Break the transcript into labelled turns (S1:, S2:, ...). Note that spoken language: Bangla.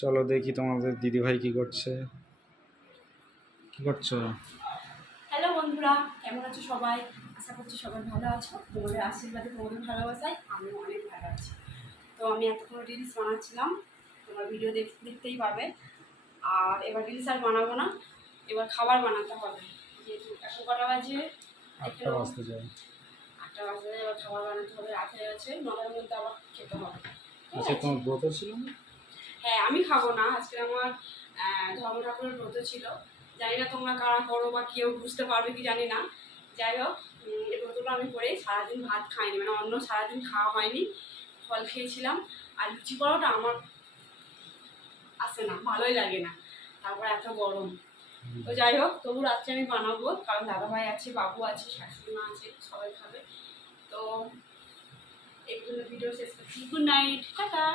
S1: চলো দেখি তোমাদের দিদিভাই কি করছে। কি করছ?
S2: হ্যালো বন্ধুরা কেমন আছো সবাই? আশা করছি সবাই ভালো আছো। তোমাদের আশীর্বাদে তোমাদের ভালোবাসায় আমি অনেক ভালো আছি। তো আমি এতক্ষণ রিলস বানাচ্ছিলাম তোমরা ভিডিও দেখ দেখতেই পাবে। আর এবার রিলস আর বানাবো না এবার খাবার বানাতে হবে। যেহেতু এখন কটা বাজে?
S1: আটটা বাজতে যায়।
S2: আটটা বাজে এবার খাবার বানাতে হবে রাত গেছে নটার মধ্যে আবার খেতে হবে।
S1: আচ্ছা তোমার ব্রত ছিল না?
S2: হ্যাঁ আমি খাব না। আজকে আমার ধর্ম ঠাকুরের ব্রত ছিল। জানি না তোমরা কারা করো বা কেউ বুঝতে পারবে কি জানি না। যাই হোক এই ব্রতটা আমি করে সারাদিন ভাত খাইনি। মানে অন্য সারাদিন খাওয়া হয়নি। ফল খেয়েছিলাম। আর লুচি পরোটা আমার আসে না ভালোই লাগে না। তারপর এত গরম। তো যাই হোক তবু রাত্রে আমি বানাবো। কারণ দাদাভাই আছে বাবু আছে শাশুড়ি মা আছে সবাই খাবে। তো এই ভিডিও শেষ করছি। Good night ta ta.